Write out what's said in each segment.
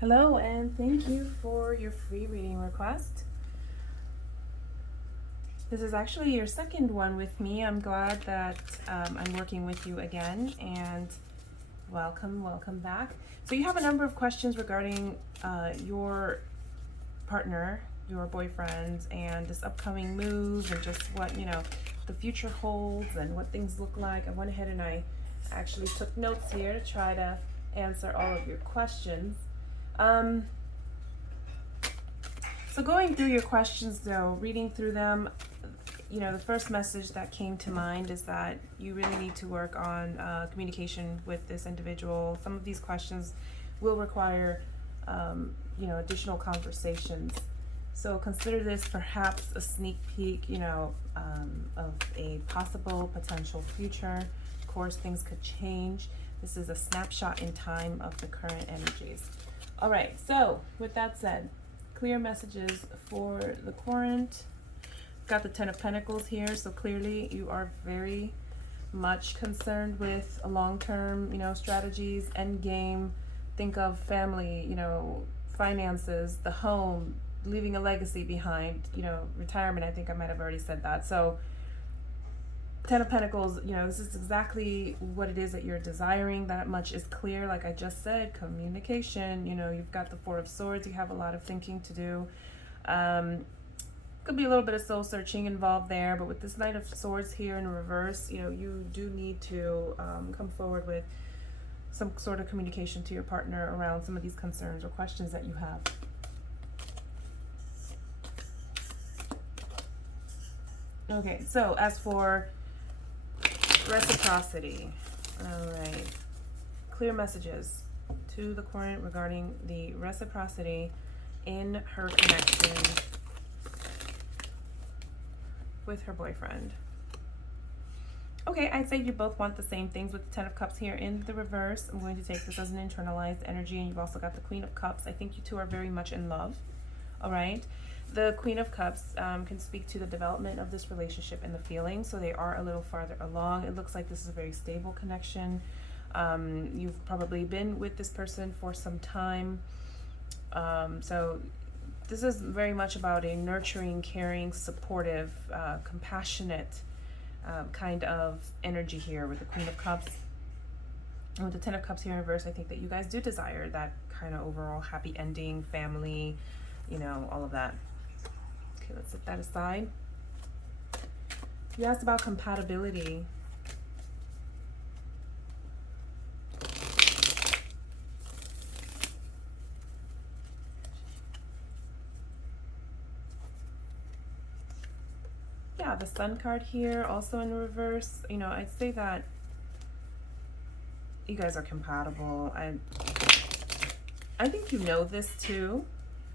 Hello, and thank you for your free reading request. This is actually your second one with me. I'm glad that I'm working with you again, and welcome back. So you have a number of questions regarding your partner, your boyfriend, and this upcoming move, and just what, the future holds and what things look like. I went ahead and I actually took notes here to try to answer all of your questions. So going through your questions though, reading through them, the first message that came to mind is that you really need to work on communication with this individual. Some of these questions will require, additional conversations. So consider this perhaps a sneak peek, of a possible potential future. Of course, things could change. This is a snapshot in time of the current energies. All right, so with that said, clear messages for the current. Got the Ten of Pentacles here, so clearly you are very much concerned with a long-term, strategies, end game. Think of family, finances, the home, leaving a legacy behind, retirement. I think I might have already said that. So Ten of Pentacles, this is exactly what it is that you're desiring. That much is clear. Like I just said, communication, you've got the Four of Swords. You have a lot of thinking to do. Could be a little bit of soul searching involved there, but with this Knight of Swords here in reverse, you do need to come forward with some sort of communication to your partner around some of these concerns or questions that you have. Okay, so as for reciprocity, all right, clear messages to the current regarding the reciprocity in her connection with her boyfriend. Okay, I'd say you both want the same things with the Ten of Cups here in the reverse. I'm going to take this as an internalized energy, and you've also got the Queen of Cups. I think you two are very much in love, all right? The Queen of Cups can speak to the development of this relationship and the feelings, so they are a little farther along. It looks like this is a very stable connection. You've probably been with this person for some time, so this is very much about a nurturing, caring, supportive, compassionate kind of energy here with the Queen of Cups. And with the Ten of Cups here in reverse, I think that you guys do desire that kind of overall happy ending, family, all of that. Okay, let's set that aside. You asked about compatibility. Yeah, the Sun card here, also in reverse. I'd say that you guys are compatible. I think you know this too,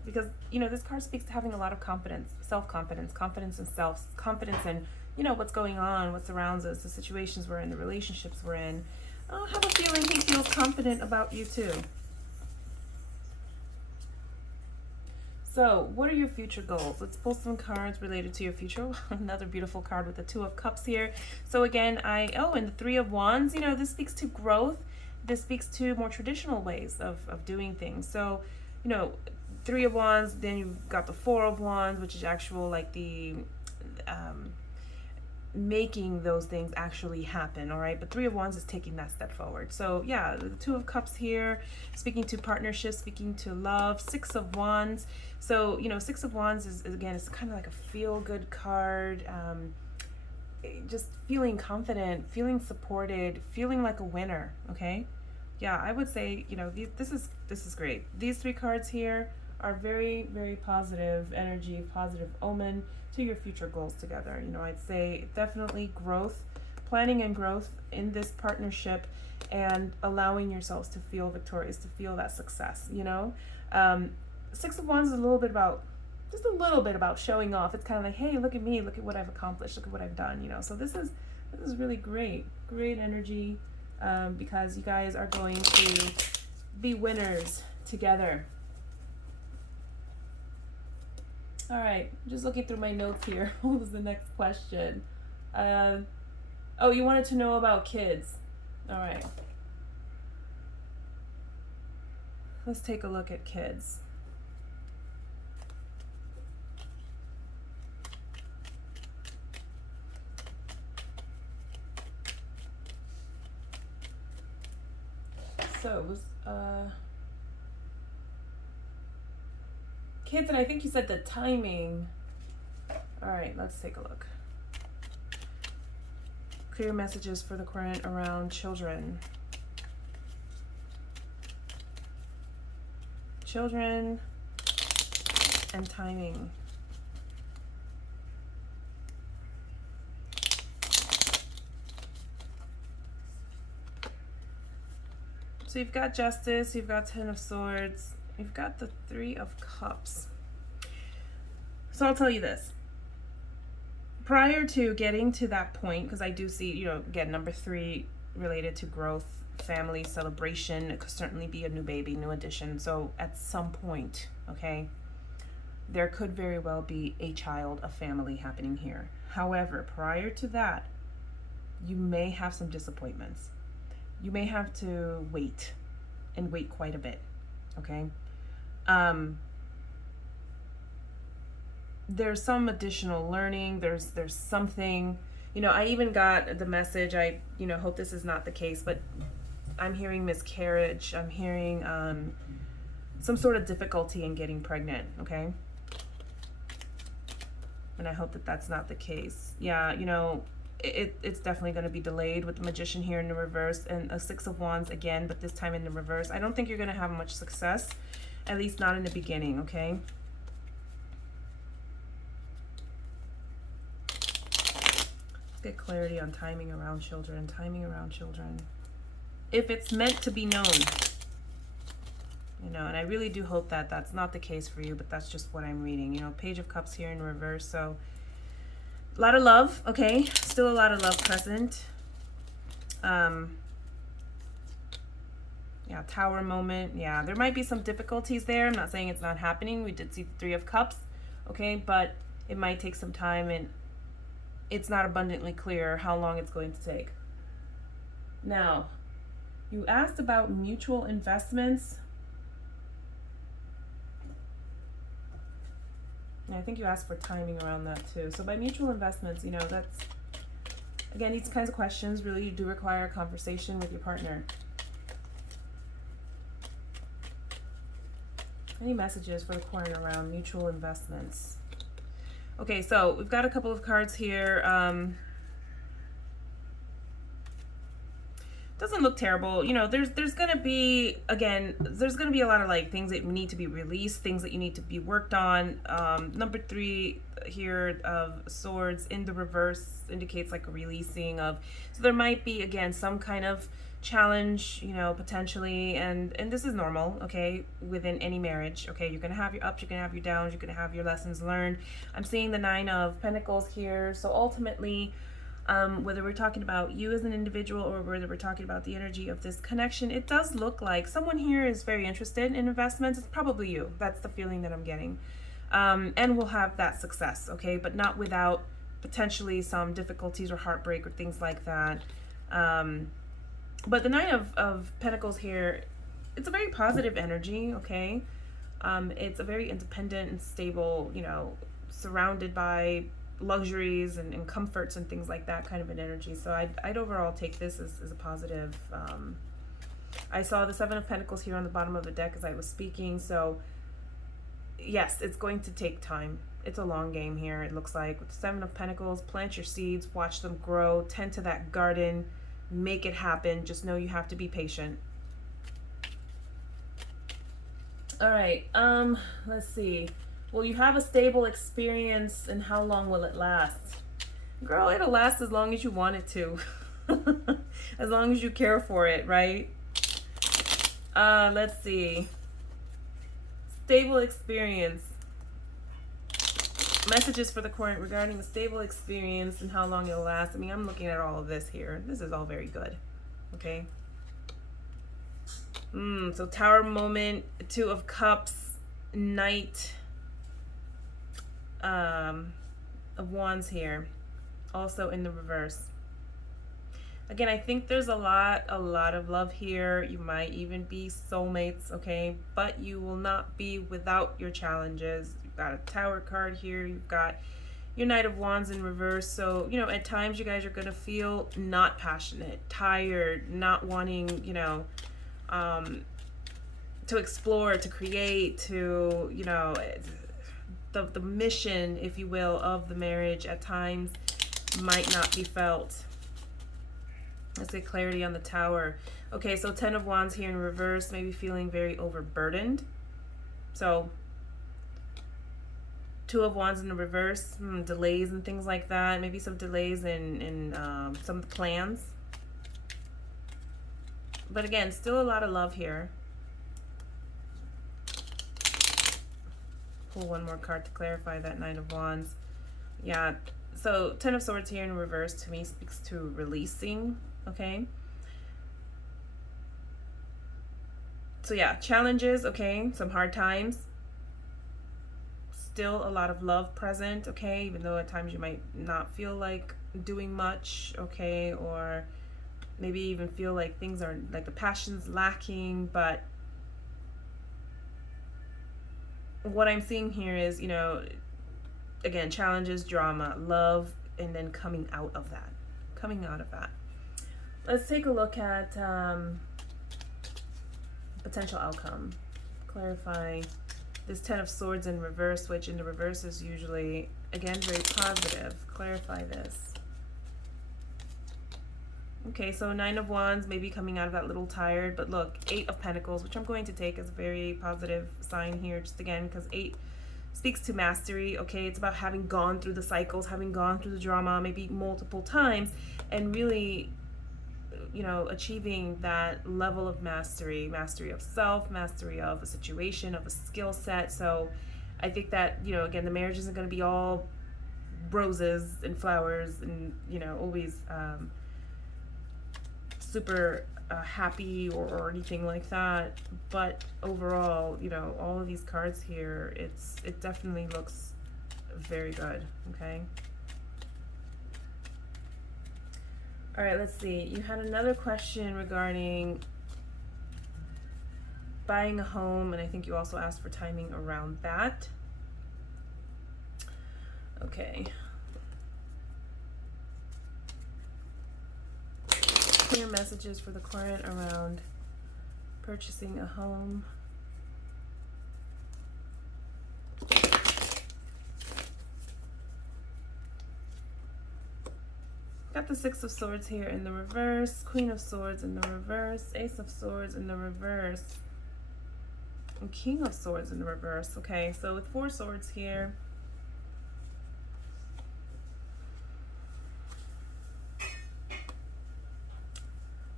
because this card speaks to having a lot of confidence, self-confidence, confidence in self, confidence in what's going on, what surrounds us, the situations we're in, the relationships we're in. I have a feeling he feels confident about you too. So what are your future goals? Let's pull some cards related to your future. Another beautiful card with the Two of Cups here. So again, and the Three of Wands, this speaks to growth. This speaks to more traditional ways of doing things. So, Three of Wands, then you've got the Four of Wands, which is actual, like the making those things actually happen, all right? But Three of Wands is taking that step forward. So yeah, the Two of Cups here, speaking to partnership, speaking to love. Six of Wands. So, Six of Wands is again, it's kind of like a feel-good card. Just feeling confident, feeling supported, feeling like a winner, okay? Yeah, I would say, this is great. These three cards here are very, very positive energy, positive omen to your future goals together. I'd say definitely growth, planning and growth in this partnership, and allowing yourselves to feel victorious, to feel that success, Six of Wands is just a little bit about showing off. It's kind of like, hey, look at me, look at what I've accomplished, look at what I've done, So this is really great energy, because you guys are going to be winners together. All right, just looking through my notes here. What was the next question? Oh, you wanted to know about kids. All right. let's take a look at kids. So it was kids, and I think you said the timing. All right, let's take a look. Clear messages for the current around children. Children and timing. So you've got Justice, you've got Ten of Swords, you've got the Three of Cups. So I'll tell you this. Prior to getting to that point, because I do see, you know, again, number 3 related to growth, family, celebration. It could certainly be a new baby, new addition. So at some point, okay, there could very well be a child, a family happening here. However, prior to that, you may have some disappointments. You may have to wait, and wait quite a bit, okay? There's some additional learning, there's something, you know, I even got the message, I, you know, hope this is not the case, but I'm hearing miscarriage, I'm hearing some sort of difficulty in getting pregnant, okay? And I hope that that's not the case. Yeah, you know, it's definitely going to be delayed with the Magician here in the reverse, and a Six of Wands again, but this time in the reverse. I don't think you're going to have much success, at least not in the beginning, okay? Let's get clarity on timing around children, timing around children. If it's meant to be known, you know, and I really do hope that that's not the case for you, but that's just what I'm reading. You know, Page of Cups here in reverse, so a lot of love, okay? Still a lot of love present. Yeah, Tower moment. Yeah, there might be some difficulties there. I'm not saying it's not happening. We did see the Three of Cups, okay? But it might take some time, and it's not abundantly clear how long it's going to take. Now, you asked about mutual investments. I think you asked for timing around that too. So by mutual investments, you know, that's, again, these kinds of questions really do require a conversation with your partner. Any messages for the corner around mutual investments? Okay, so we've got a couple of cards here. Doesn't look terrible. You know, there's gonna be, again, there's gonna be a lot of like things that need to be released, things that you need to be worked on. Number 3 here of Swords in the reverse indicates like a releasing of, so there might be, again, some kind of challenge, you know, potentially, and this is normal, okay, within any marriage, okay? You're gonna have your ups, you're gonna have your downs, you're gonna have your lessons learned. I'm seeing the Nine of Pentacles here, so ultimately, whether we're talking about you as an individual or whether we're talking about the energy of this connection, it does look like someone here is very interested in investments. It's probably you. That's the feeling that I'm getting. And we'll have that success, okay? But not without potentially some difficulties or heartbreak or things like that. But the Nine of Pentacles here, it's a very positive energy, okay? It's a very independent and stable, you know, surrounded by luxuries and comforts and things like that kind of an energy. So I'd overall take this as a positive. I saw the Seven of Pentacles here on the bottom of the deck as I was speaking. So yes, it's going to take time. It's a long game here, it looks like. With the Seven of Pentacles, plant your seeds, watch them grow, tend to that garden, make it happen. Just know you have to be patient. All right, let's see. Will you have a stable experience, and how long will it last? Girl, it'll last as long as you want it to. As long as you care for it, right? Let's see. Stable experience. Messages for the current regarding a stable experience and how long it'll last. I mean, I'm looking at all of this here. This is all very good. Okay. So Tower moment, Two of Cups, Knight of Wands here, also in the reverse. Again, I think there's a lot of love here. You might even be soulmates, okay? But you will not be without your challenges. You've got a Tower card here. You've got your Knight of Wands in reverse. So, you know, at times you guys are going to feel not passionate, tired, not wanting, you know, to explore, to create, to, you know, the mission, if you will, of the marriage at times might not be felt. Let's get clarity on the Tower. Okay, so 10 of Wands here in reverse, maybe feeling very overburdened. So 2 of Wands in the reverse, delays and things like that. Maybe some delays in some of the plans. But again, still a lot of love here. Pull one more card to clarify that Nine of Wands. Yeah, so 10 of Swords here in reverse to me speaks to releasing, okay? So yeah, challenges, okay, some hard times. Still a lot of love present, okay, even though at times you might not feel like doing much, okay, or maybe even feel like things are, like the passion's lacking, but what I'm seeing here is, you know, again, challenges, drama, love, and then coming out of that. Coming out of that. Let's take a look at potential outcome. Clarify this 10 of Swords in reverse, which in the reverse is usually, again, very positive. Clarify this. Okay, so 9 of Wands, maybe coming out of that little tired, but look, 8 of Pentacles, which I'm going to take as a very positive sign here, just again, because 8 speaks to mastery, okay? It's about having gone through the cycles, having gone through the drama, maybe multiple times, and really, you know, achieving that level of mastery, mastery of self, mastery of a situation, of a skill set. So I think that, you know, again, the marriage isn't going to be all roses and flowers and, you know, always super happy or anything like that, but overall, you know, all of these cards here, it definitely looks very good. Okay, all right, let's see. You had another question regarding buying a home, and I think you also asked for timing around that. Okay, clear messages for the client around purchasing a home. Got the 6 of Swords here in the reverse, Queen of Swords in the reverse, Ace of Swords in the reverse, and King of Swords in the reverse. Okay, so with 4 swords here,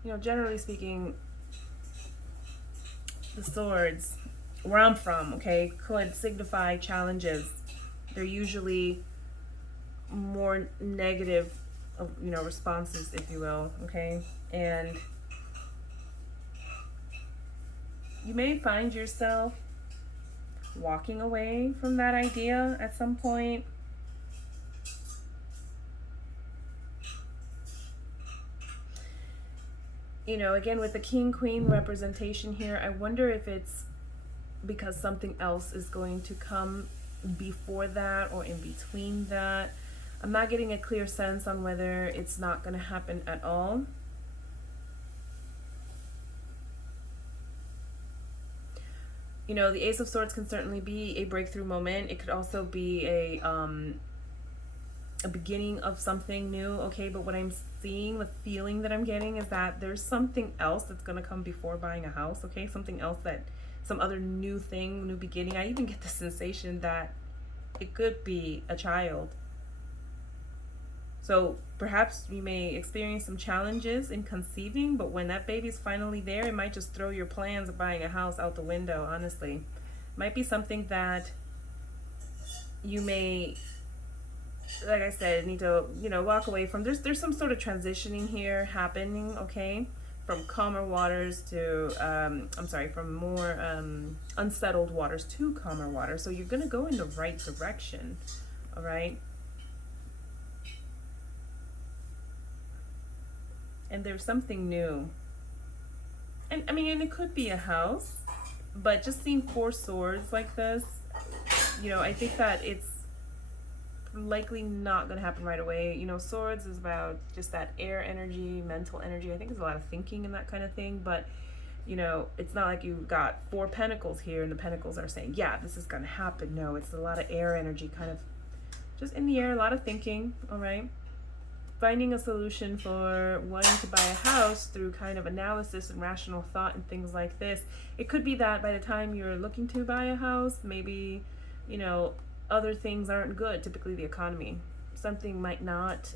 you know, generally speaking, the swords, where I'm from, okay, could signify challenges. They're usually more negative, you know, responses, if you will, okay? And you may find yourself walking away from that idea at some point. You know, again, with the king-queen representation here, I wonder if it's because something else is going to come before that or in between that. I'm not getting a clear sense on whether it's not going to happen at all. You know, the Ace of Swords can certainly be a breakthrough moment. It could also be a beginning of something new, okay? But what I'm seeing, the feeling that I'm getting is that there's something else that's going to come before buying a house, okay? Something else, that some other new thing, new beginning. I even get the sensation that it could be a child. So perhaps you may experience some challenges in conceiving, but when that baby's finally there, it might just throw your plans of buying a house out the window, honestly. Might be something that you may, like I said, need to, you know, walk away from. There's some sort of transitioning here happening, okay? From calmer waters to, from more unsettled waters to calmer waters. So you're going to go in the right direction, all right? and there's something new. And I mean, and it could be a house, but just seeing 4 swords like this, you know, I think that it's likely not going to happen right away. You know, swords is about just that air energy, mental energy. I think there's a lot of thinking and that kind of thing, but you know, it's not like you've got 4 pentacles here and the pentacles are saying, yeah, this is going to happen. No, it's a lot of air energy, kind of just in the air, a lot of thinking. All right. Finding a solution for wanting to buy a house through kind of analysis and rational thought and things like this. It could be that by the time you're looking to buy a house, maybe, you know, other things aren't good, typically the economy. Something might not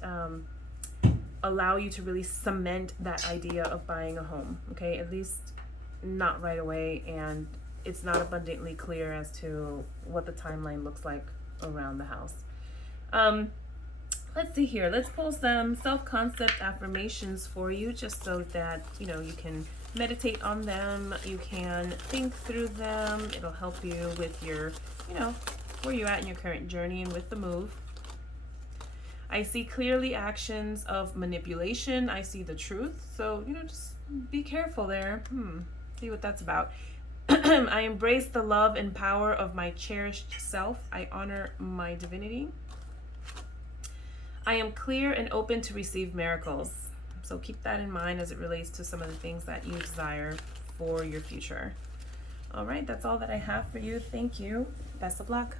allow you to really cement that idea of buying a home, okay? At least not right away, and it's not abundantly clear as to what the timeline looks like around the house. Let's see here. Let's pull some self-concept affirmations for you, just so that, you know, you can meditate on them, you can think through them. It'll help you with your, you know, where you're at in your current journey and with the move. I see clearly actions of manipulation. I see the truth. So, you know, just be careful there. See what that's about. I embrace the love and power of my cherished self. I honor my divinity. I am clear and open to receive miracles. So keep that in mind as it relates to some of the things that you desire for your future. All right, that's all that I have for you. Thank you. Best of luck.